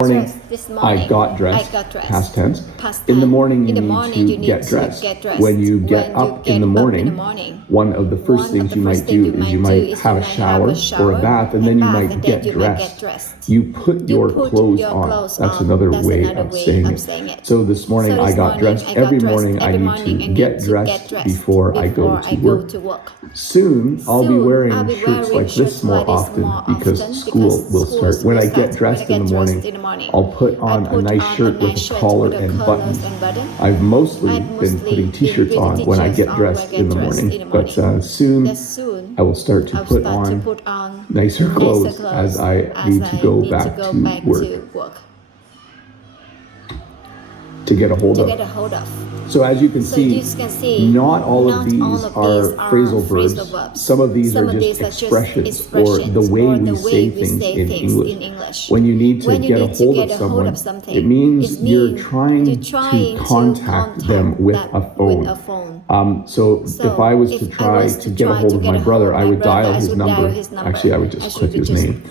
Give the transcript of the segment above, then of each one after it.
morning, This I morning, got dressed, past tense. Past In the tense. morning, you In the need morning, to you need get to dressed. get dressed. When you get When up you in get the up morning, in the morning, one of the first things you might do is you might have a shower or a bath, and then you might get dressed. You put your clothes on. That's another way of saying it. So this morning, I got dressed. Every morning, I need to get dressed before I go to work. Soon, I'll be wearing shirts like this more often because school will start. When I get dressed in the morning, I'll put on a nice shirt with a collar and buttons. I've mostly been putting t-shirts on when I get dressed in the morning, but soon I will start to put on nicer clothes as I need to go back to work to get a hold of. So as you can see, not all of these are phrasal verbs. Some of these are just expressions or the way we say things in English. When you need to get a hold of someone, it means you're trying to contact them with a phone. So if I was to try to get a hold of my brother, I would dial his number. Actually, I would just click his name.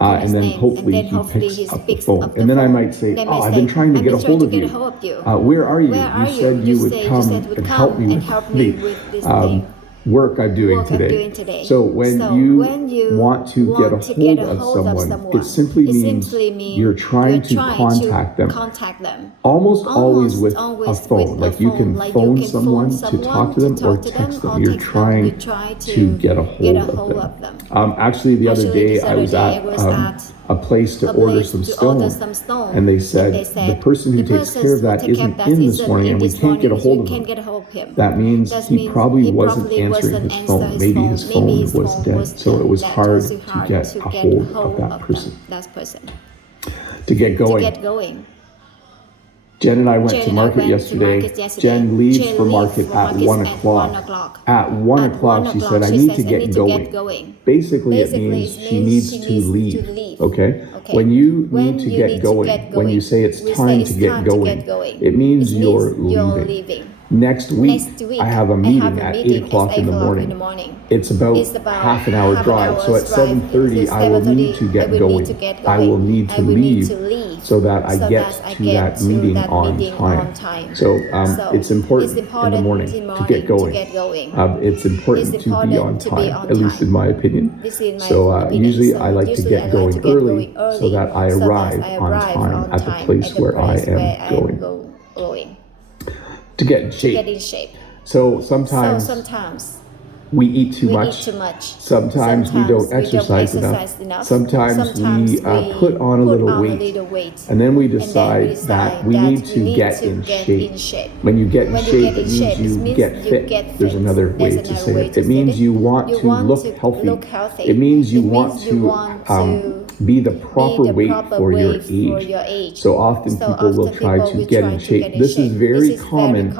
And then hopefully he picks up the phone. And then I might say, oh, I've been trying to get a hold of you. Where are you? You said you would come and help me with the work I'm doing today. So when you want to get a hold of someone, it simply means you're trying to contact them. Almost always with a phone. Like you can phone someone to talk to them or text them. You're trying to get a hold of them. Actually, the other day I was at a place to order some stone, and they said the person who takes care of that isn't in this morning and we can't get a hold of him. That means he probably wasn't answering his phone. Maybe his phone was dead, so it was hard to get a hold of that person. To get going. Jen and I went to market yesterday. Jen leaves for market at 1 o'clock. At 1 o'clock, she said, I need to get going. Basically, it means she needs to leave, okay? When you need to get going, when you say it's time to get going, it means you're leaving. Next week, I have a meeting at 8 o'clock in the morning. It's about half an hour drive. So at 7:30, I will need to get going. I will need to leave so that I get to that meeting on time. So it's important in the morning to get going. It's important to be on time, at least in my opinion. So usually I like to get going early so that I arrive on time at the place where I am going. To get in shape. So sometimes we eat too much. Sometimes we don't exercise enough. Sometimes we put on a little weight. And then we decide that we need to get in shape. When you get in shape, it means you get fit. There's another way to say it. It means you want to look healthy. It means you want to be the proper weight for your age. So often people will try to get in shape. This is very common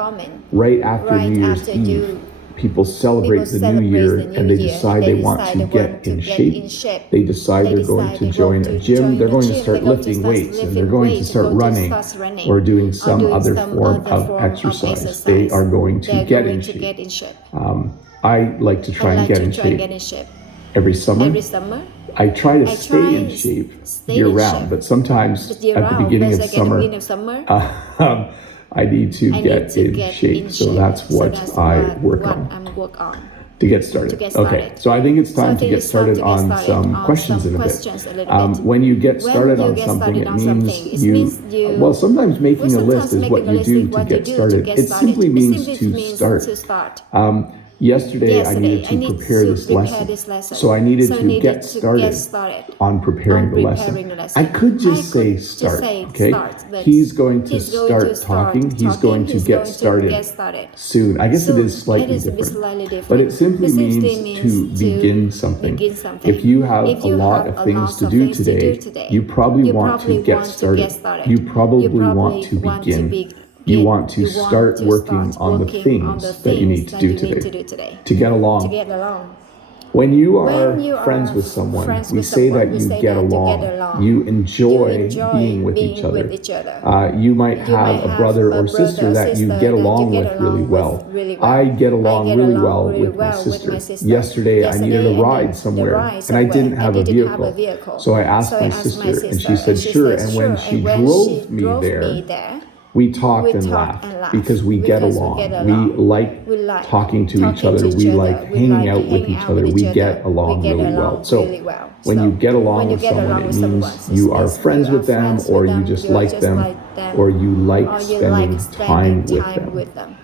right after New Year's Eve. People celebrate the new year and they decide they want to get in shape. They decide they're going to join a gym. They're going to start lifting weights and they're going to start running or doing some other form of exercise. They are going to get in shape. I like to try and get in shape every summer. I try to stay in shape year round, but sometimes at the beginning of summer, I need to get in shape. So that's what I work on to get started. Okay, so I think it's time to get started on some questions in a bit. When you get started on something, it means well, sometimes making a list is what you do to get started. It simply means to start. Yesterday, I needed to prepare this lesson, so I needed to get started on preparing the lesson. I could just say start, okay? He's going to start talking. He's going to get started soon. I guess it is slightly different, but it simply means to begin something. If you have a lot of things to do today, you probably want to get started. You probably want to begin. You want to start working on the things that you need to do today to get along. When you are friends with someone, we say that you get along. You enjoy being with each other. You might have a brother or sister that you get along with really well. I get along really well with my sister. Yesterday, I needed a ride somewhere, and I didn't have a vehicle. So I asked my sister, and she said, sure. And when she drove me there, we talked and laughed because we get along. We like talking to each other. We like hanging out with each other. We get along really well. So when you get along with someone, it means you are friends with them, or you just like them, or you like spending time with them.